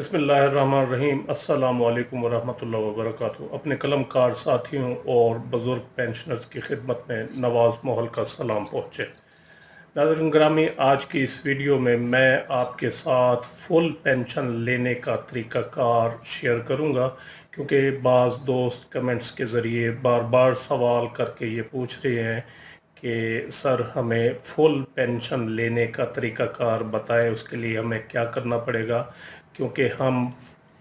بسم اللہ الرحمن الرحیم۔ السلام علیکم ورحمۃ اللہ وبرکاتہ۔ اپنے قلم کار ساتھیوں اور بزرگ پینشنرز کی خدمت میں نواز محل کا سلام پہنچے۔ ناظرین گرامی، آج کی اس ویڈیو میں آپ کے ساتھ فل پینشن لینے کا طریقہ کار شیئر کروں گا، کیونکہ بعض دوست کمنٹس کے ذریعے بار بار سوال کر کے یہ پوچھ رہے ہیں کہ سر ہمیں فل پینشن لینے کا طریقہ کار بتائیں، اس کے لیے ہمیں کیا کرنا پڑے گا، کیونکہ ہم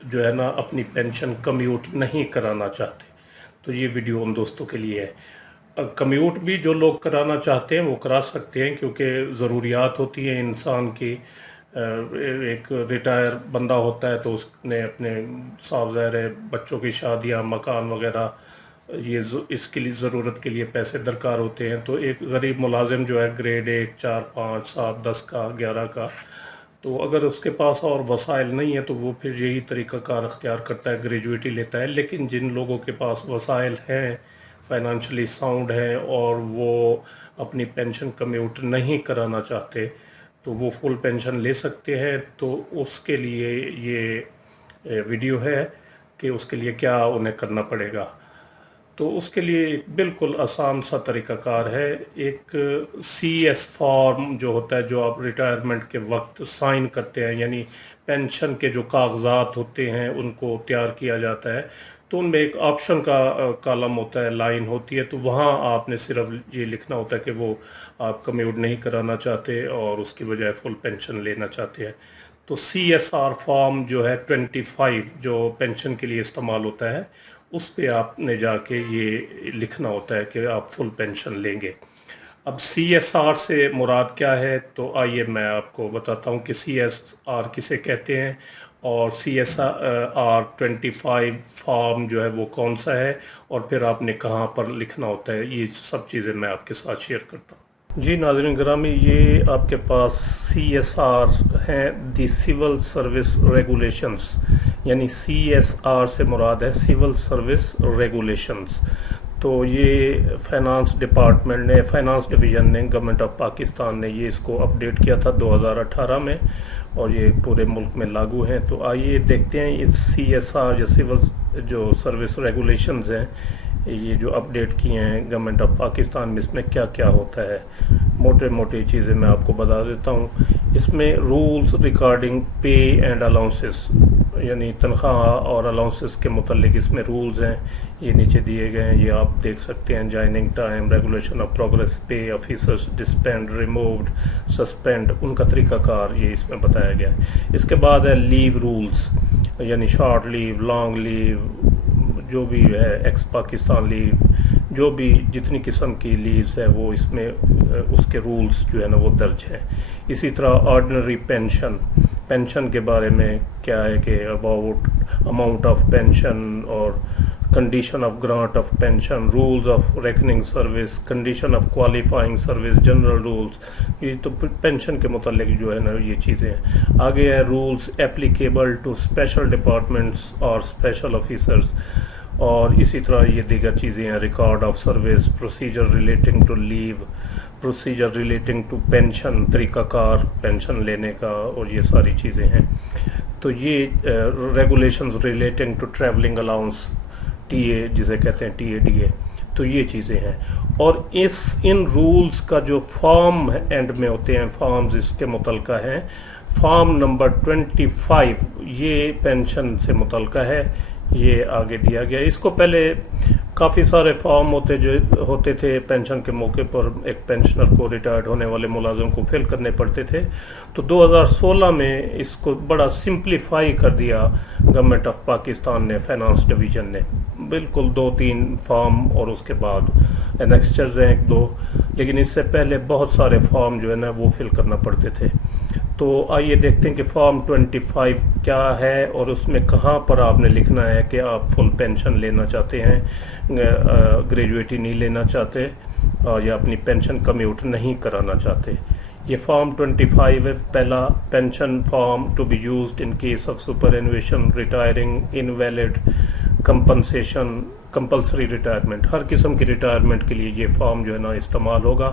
جو ہے نا اپنی پینشن کمیوٹ نہیں کرانا چاہتے۔ تو یہ ویڈیو ان دوستوں کے لیے ہے۔ کمیوٹ بھی جو لوگ کرانا چاہتے ہیں وہ کرا سکتے ہیں، کیونکہ ضروریات ہوتی ہیں انسان کی۔ ایک ریٹائر بندہ ہوتا ہے تو اس نے اپنے صاف ظاہر ہے بچوں کی شادیاں، مکان وغیرہ، یہ اس کے لیے ضرورت کے لیے پیسے درکار ہوتے ہیں۔ تو ایک غریب ملازم جو ہے گریڈ 1، 4، 5، 7، 10 کا، 11 کا، تو اگر اس کے پاس اور وسائل نہیں ہے تو وہ پھر یہی طریقہ کار اختیار کرتا ہے، گریجویٹی لیتا ہے۔ لیکن جن لوگوں کے پاس وسائل ہیں، فائنانشلی ساؤنڈ ہے، اور وہ اپنی پینشن کمیوٹ نہیں کرانا چاہتے تو وہ فل پینشن لے سکتے ہیں۔ تو اس کے لیے یہ ویڈیو ہے کہ اس کے لیے کیا انہیں کرنا پڑے گا۔ تو اس کے لیے ایک بالکل آسان سا طریقہ کار ہے۔ ایک سی ایس فارم جو ہوتا ہے، جو آپ ریٹائرمنٹ کے وقت سائن کرتے ہیں، یعنی پینشن کے جو کاغذات ہوتے ہیں ان کو تیار کیا جاتا ہے، تو ان میں ایک آپشن کا کالم ہوتا ہے، لائن ہوتی ہے، تو وہاں آپ نے صرف یہ لکھنا ہوتا ہے کہ وہ آپ کمیوٹ نہیں کرانا چاہتے اور اس کی بجائے فل پینشن لینا چاہتے ہیں۔ تو سی ایس آر فارم جو ہے 25 جو پینشن کے لیے استعمال ہوتا ہے، اس پہ آپ نے جا کے یہ لکھنا ہوتا ہے کہ آپ فل پینشن لیں گے۔ اب سی ایس آر سے مراد کیا ہے، تو آئیے میں آپ کو بتاتا ہوں کہ سی ایس آر کسے کہتے ہیں، اور سی ایس آر 25 فارم جو ہے وہ کون سا ہے، اور پھر آپ نے کہاں پر لکھنا ہوتا ہے۔ یہ سب چیزیں میں آپ کے ساتھ شیئر کرتا ہوں۔ جی ناظرین گرامی، یہ آپ کے پاس سی ایس آر ہیں، دی سول سروس ریگولیشنز، یعنی سی ایس آر سے مراد ہے سول سروس ریگولیشنز۔ تو یہ فائنانس ڈپارٹمنٹ نے، فائنانس ڈویژن نے، گورنمنٹ آف پاکستان نے یہ اس کو اپڈیٹ کیا تھا 2018 میں، اور یہ پورے ملک میں لاگو ہیں۔ تو آئیے دیکھتے ہیں اس سی ایس آر یا سول جو سروس ریگولیشنز ہیں، یہ جو اپڈیٹ کیے ہیں گورنمنٹ آف پاکستان میں، اس میں کیا کیا ہوتا ہے۔ موٹے چیزیں میں آپ کو بتا دیتا ہوں۔ اس میں rules regarding pay and allowances, یعنی تنخواہ اور الاؤنسز کے متعلق اس میں رولز ہیں، یہ نیچے دیے گئے ہیں، یہ آپ دیکھ سکتے ہیں۔ Joining time, regulation of progress پے، آفیسرز ڈسپینڈ، ریمووڈ، سسپینڈ، ان کا طریقہ کار یہ اس میں بتایا گیا ہے۔ اس کے بعد ہے لیو رولز، یعنی شارٹ لیو، لانگ لیو، جو بھی ہے، ایکس پاکستان لیو، جو بھی جتنی قسم کی لیوز ہے وہ اس میں اس کے رولز جو ہے نا وہ درج ہیں۔ اسی طرح آرڈنری پینشن کے بارے میں کیا ہے کہ اباؤٹ اماؤنٹ آف پینشن اور condition of grant of pension, rules of reckoning service, condition of qualifying service, general rules, یہ تو پینشن کے متعلق جو ہے نا یہ چیزیں ہیں۔ آگے ہے rules applicable to special departments اور اسپیشل آفیسرز، اور اسی طرح یہ دیگر چیزیں ہیں۔ Record of service, procedure relating to leave, procedure relating to pension, طریقہ کار پینشن لینے کا، اور یہ ساری چیزیں ہیں۔ تو یہ regulations relating to travelling allowance, T A جسے کہتے ہیں، ٹی اے ڈی اے، تو یہ چیزیں ہیں۔ اور ان رولز کا جو فارم اینڈ میں ہوتے ہیں، فارمز اس کے متعلقہ ہیں۔ فارم نمبر 25 یہ پینشن سے متعلقہ ہے، یہ آگے دیا گیا۔ اس کو پہلے کافی سارے فارم ہوتے تھے پینشن کے موقع پر، ایک پینشنر کو، ریٹائرڈ ہونے والے ملازم کو فل کرنے پڑتے تھے۔ تو 2016 میں اس کو بڑا سمپلیفائی کر دیا گورنمنٹ آف پاکستان نے، فائنانس ڈویژن نے، بالکل 2-3 فارم اور اس کے بعد انیکسچرز ہیں 1-2، لیکن اس سے پہلے بہت سارے فارم جو ہے نا وہ فل کرنا پڑتے تھے۔ تو آئیے دیکھتے ہیں کہ فارم 25 کیا ہے، اور اس میں کہاں پر آپ نے لکھنا ہے کہ آپ فل پینشن لینا چاہتے ہیں، گریجویٹی نہیں لینا چاہتے، یا اپنی پینشن کمیوٹ نہیں کرانا چاہتے۔ یہ فارم 25 ہے، پہلا pension form to be used in case of superannuation, retiring, invalid, compensation, compulsory retirement, ہر قسم کی ریٹائرمنٹ کے لیے یہ فارم جو ہے نا استعمال ہوگا۔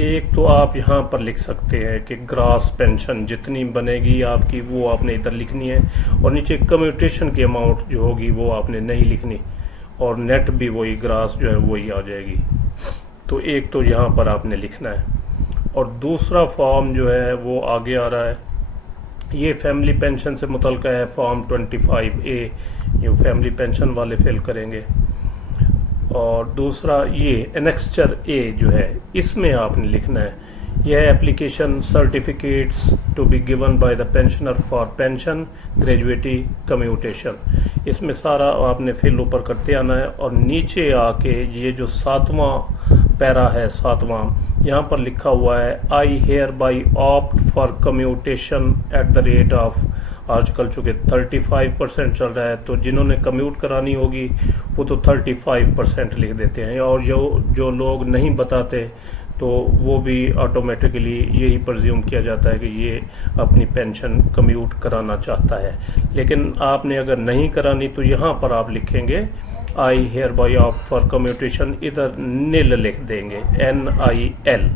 ایک تو آپ یہاں پر لکھ سکتے ہیں کہ گراس پینشن جتنی بنے گی آپ کی وہ آپ نے ادھر لکھنی ہے، اور نیچے کمیوٹیشن کی اماؤنٹ جو ہوگی وہ آپ نے نہیں لکھنی، اور نیٹ بھی وہی گراس جو ہے وہی آ جائے گی۔ تو ایک تو یہاں پر آپ نے لکھنا ہے، اور دوسرا فارم جو ہے وہ آگے آ رہا ہے، یہ فیملی پینشن سے متعلقہ ہے، فارم 25A، یہ فیملی پینشن والے فل کریں گے۔ اور دوسرا یہ انیکسچر اے جو ہے اس میں آپ نے لکھنا ہے، یہ ہے application certificates to be given by the pensioner for pension gratuity commutation, اس میں سارا آپ نے فل اوپر کرتے آنا ہے، اور نیچے آ کے یہ جو 7واں پیرا ہے، 7واں یہاں پر لکھا ہوا ہے I hereby opt for commutation at the rate of, آج کل چونکہ 35% چل رہا ہے تو جنہوں نے کمیوٹ کرانی ہوگی وہ تو 35% لکھ دیتے ہیں، اور جو لوگ نہیں بتاتے تو وہ بھی آٹومیٹکلی یہی پرزیوم کیا جاتا ہے کہ یہ اپنی پینشن کمیوٹ کرانا چاہتا ہے۔ لیکن آپ نے اگر نہیں کرانی تو یہاں پر آپ لکھیں گے آئی hereby opt for commutation, ادھر نیل لکھ دیں گے، NIL،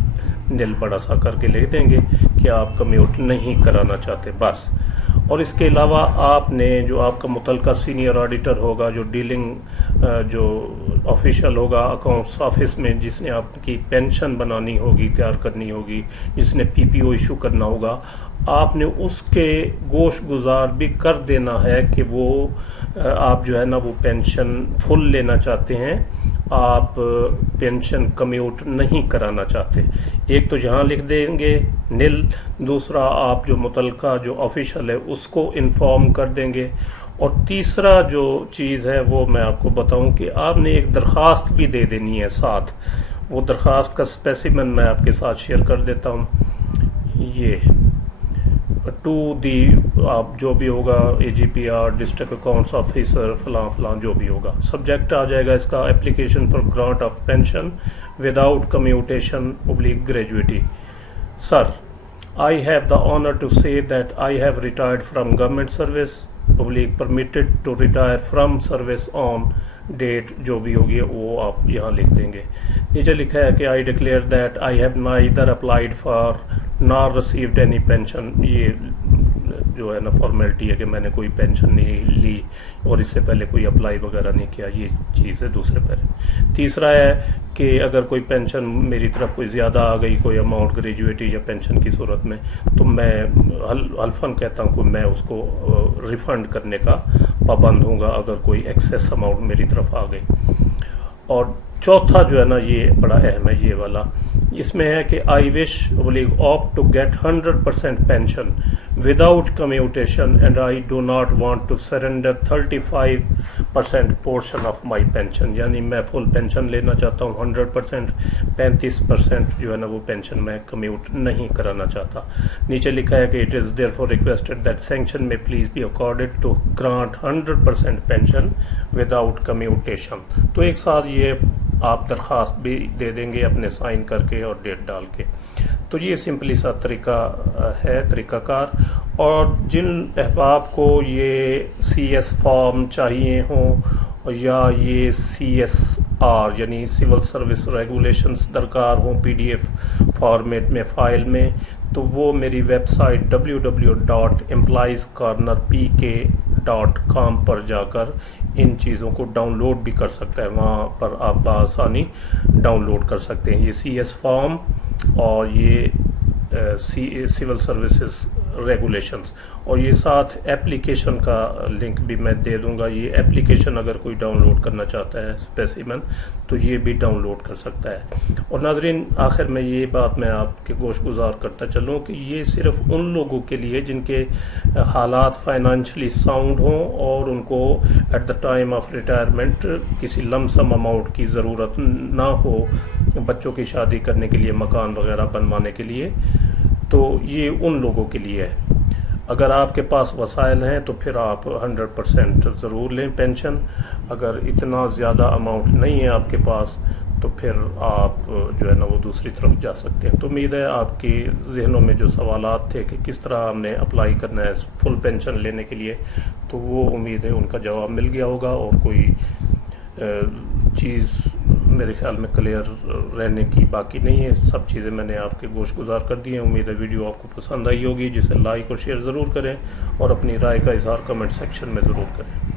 نیل بڑا سا کر کے لکھ دیں گے کہ آپ کمیوٹ نہیں کرانا چاہتے بس۔ اور اس کے علاوہ آپ نے جو آپ کا متعلقہ سینئر آڈیٹر ہوگا، جو ڈیلنگ جو آفیشل ہوگا اکاؤنٹس آفس میں، جس نے آپ کی پینشن بنانی ہوگی، تیار کرنی ہوگی، جس نے PPO ایشو کرنا ہوگا، آپ نے اس کے گوش گزار بھی کر دینا ہے کہ وہ آپ جو ہے نا وہ پینشن فل لینا چاہتے ہیں، آپ پینشن کمیوٹ نہیں کرانا چاہتے۔ ایک تو یہاں لکھ دیں گے نل، دوسرا آپ جو متعلقہ جو آفیشل ہے اس کو انفارم کر دیں گے، اور تیسرا جو چیز ہے وہ میں آپ کو بتاؤں کہ آپ نے ایک درخواست بھی دے دینی ہے ساتھ، وہ درخواست کا اسپیسیمن میں آپ کے ساتھ شیئر کر دیتا ہوں، یہ ٹو دی آپ جو بھی ہوگا AGPR ڈسٹرکٹ اکاؤنٹس آفیسر فلاں فلاں جو بھی ہوگا، سبجیکٹ آ جائے گا اس کا application for grant of pension without commutation / gratuity. Sir, I have the honor to say that I have retired from government service / permitted to retire from service on date جو بھی ہوگی وہ آپ یہاں لکھ دیں گے۔ نیچے لکھا ہے کہ I declare that I have neither applied for nor received any pension، یہ جو ہے نا فارمیلٹی ہے کہ میں نے کوئی پینشن نہیں لی اور اس سے پہلے کوئی اپلائی وغیرہ نہیں کیا، یہ چیز ہے دوسرے پہلے۔ تیسرا ہے کہ اگر کوئی پینشن میری طرف کوئی زیادہ آ گئی، کوئی اماؤنٹ گریجویٹی یا پینشن کی صورت میں، تو میں حلفاً کہتا ہوں کہ میں اس کو ریفنڈ کرنے کا پابند ہوں گا اگر کوئی ایکسیس اماؤنٹ میری طرف آ گئی۔ اور چوتھا جو ہے نا یہ بڑا اہم ہے، یہ والا، اس میں ہے کہ I wish opt to get 100% pension without commutation and I do not want to surrender 35% portion of my pension، یعنی میں فل پینشن لینا چاہتا ہوں 100%، 35% جو ہے نا وہ پینشن میں کمیوٹ نہیں کرانا چاہتا۔ نیچے لکھا ہے کہ it is therefore requested that sanction may please be accorded to grant 100% pension without commutation۔ تو ایک ساتھ یہ آپ درخواست بھی دے دیں گے اپنے سائن کر کے اور ڈیٹ ڈال کے۔ تو یہ سمپلی سا طریقہ ہے، طریقہ کار۔ اور جن احباب کو یہ CS فارم چاہیے ہوں یا یہ CSR یعنی سول سروس ریگولیشنز درکار ہوں PDF فارمیٹ میں، فائل میں، تو وہ میری ویب سائٹ www.employeescornerpk.com پر جا کر ان چیزوں کو ڈاؤن لوڈ بھی کر سکتا ہے، وہاں پر آپ بآسانی ڈاؤن لوڈ کر سکتے ہیں یہ CS فارم اور یہ سول سروسز ریگولیشنز، اور یہ ساتھ ایپلیکیشن کا لنک بھی میں دے دوں گا۔ یہ ایپلیکیشن اگر کوئی ڈاؤن لوڈ کرنا چاہتا ہے اسپیسیمن تو یہ بھی ڈاؤن لوڈ کر سکتا ہے۔ اور ناظرین، آخر میں یہ بات میں آپ کے گوش گزار کرتا چلوں کہ یہ صرف ان لوگوں کے لیے جن کے حالات فائنانشلی ساؤنڈ ہوں اور ان کو at the time of retirement کسی لم سم اماؤنٹ کی ضرورت نہ ہو بچوں کی شادی کرنے کے لیے، مکان وغیرہ بنوانے کے لیے، تو یہ ان لوگوں کے لیے ہے۔ اگر آپ کے پاس وسائل ہیں تو پھر آپ 100% ضرور لیں پینشن، اگر اتنا زیادہ اماؤنٹ نہیں ہے آپ کے پاس تو پھر آپ جو ہے نا وہ دوسری طرف جا سکتے ہیں۔ تو امید ہے آپ کی ذہنوں میں جو سوالات تھے کہ کس طرح ہم نے اپلائی کرنا ہے فل پینشن لینے کے لیے، تو وہ امید ہے ان کا جواب مل گیا ہوگا، اور کوئی چیز میرے خیال میں کلیئر رہنے کی باقی نہیں ہے. سب چیزیں میں نے آپ کے گوش گزار کر دی ہیں. امید ہے ویڈیو آپ کو پسند آئی ہوگی، جسے لائک اور شیئر ضرور کریں اور اپنی رائے کا اظہار کمنٹ سیکشن میں ضرور کریں.